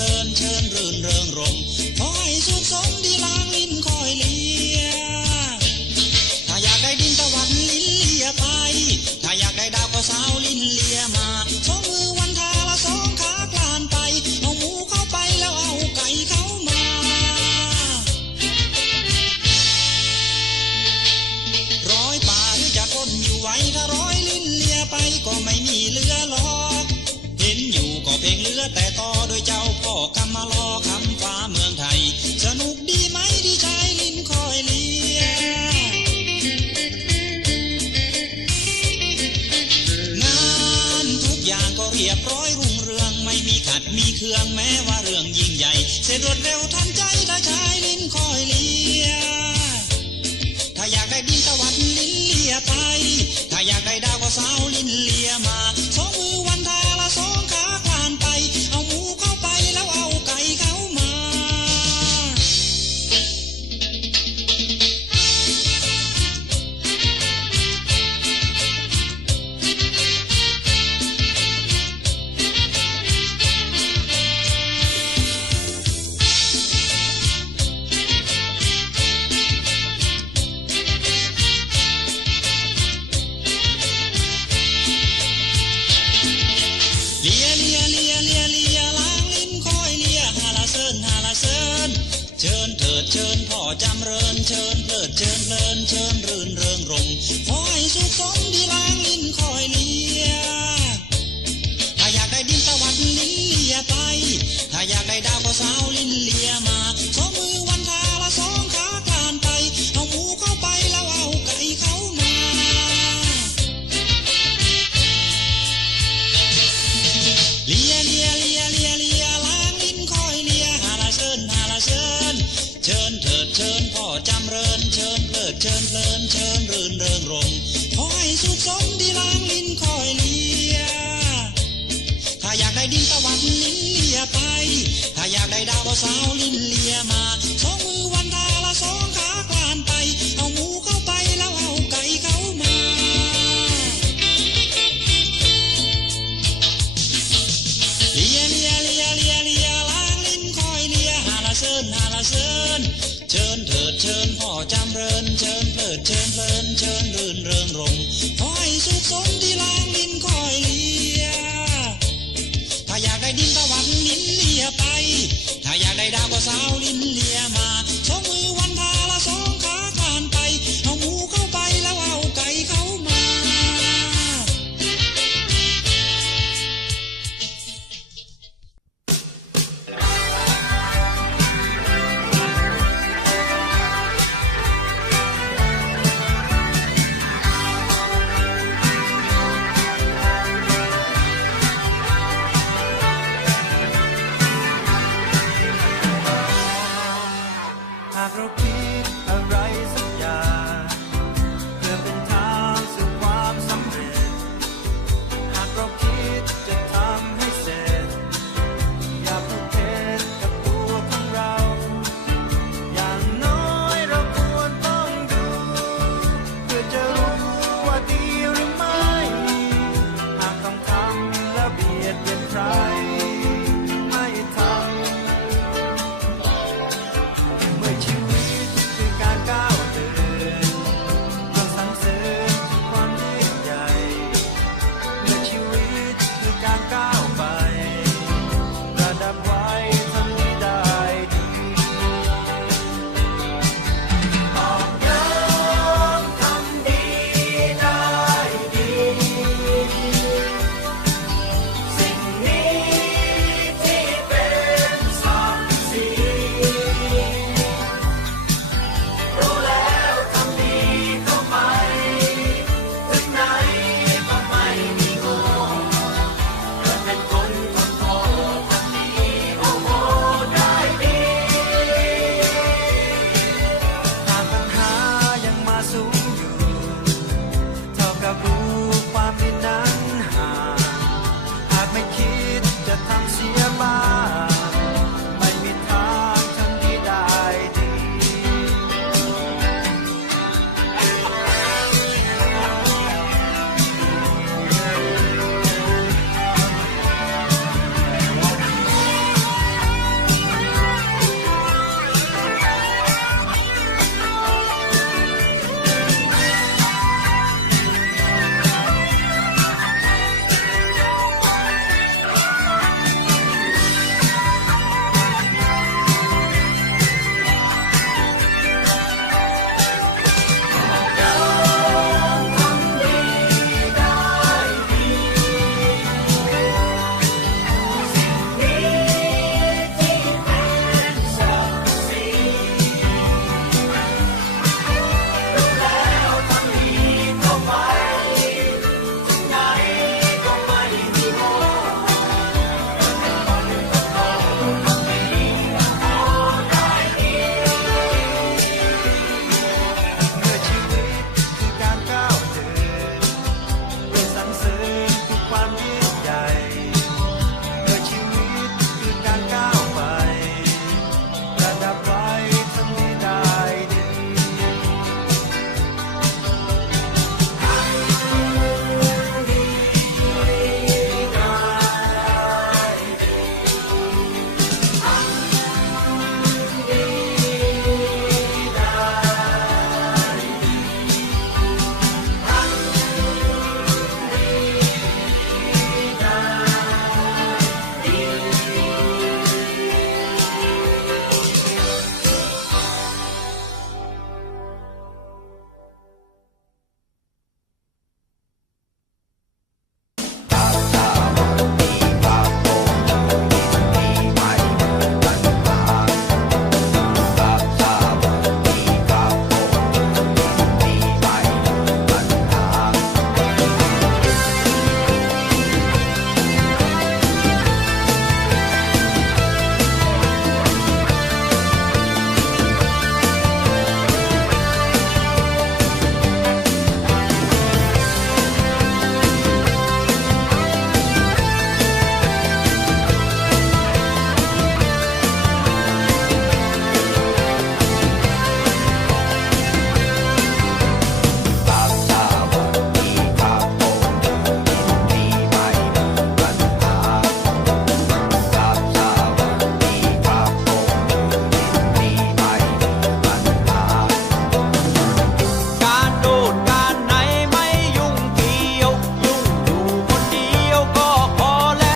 learn and run. ก็เรียบร้อยรุ่งเรืองไม่มีขัดมีเครื่องแม้ว่าเรื่องยิ่งใหญ่ เสร็จรวดเร็วทันใจถ้าชายลิ้นคอยเลี้ย จำเรินเชิญเพลิดเชิญเพลินเชิญรื่นเริงรงขอให้สุขสม เชิญรื่นเริงรมขอให้สุขสมที่ล้างลิ้นคอยเลีย ถ้าอยากได้ดินตะวันลิ้นเลียไป ถ้าอยากได้ดาวสาวลิ้นเลียมาสองมือวันดาละสองขาคลานไป เอาหมูเข้าไปแล้วเอาไก่เข้ามา เลียเลียเลียเลียเลียล้างลิ้นคอยเลียหาละเซินหาละเซินเชิญ เชิญพ่อจำเริญเชิญเพลิดเชิญเพลินเชิญรื่นเริงรงขอให้สุขสมที่ลางลินคอยเลีย ถ้าอยากได้ดินตะวันลินเลียไป ถ้าอยากได้ดาวก็สาวลินเลียมา have repeat a rising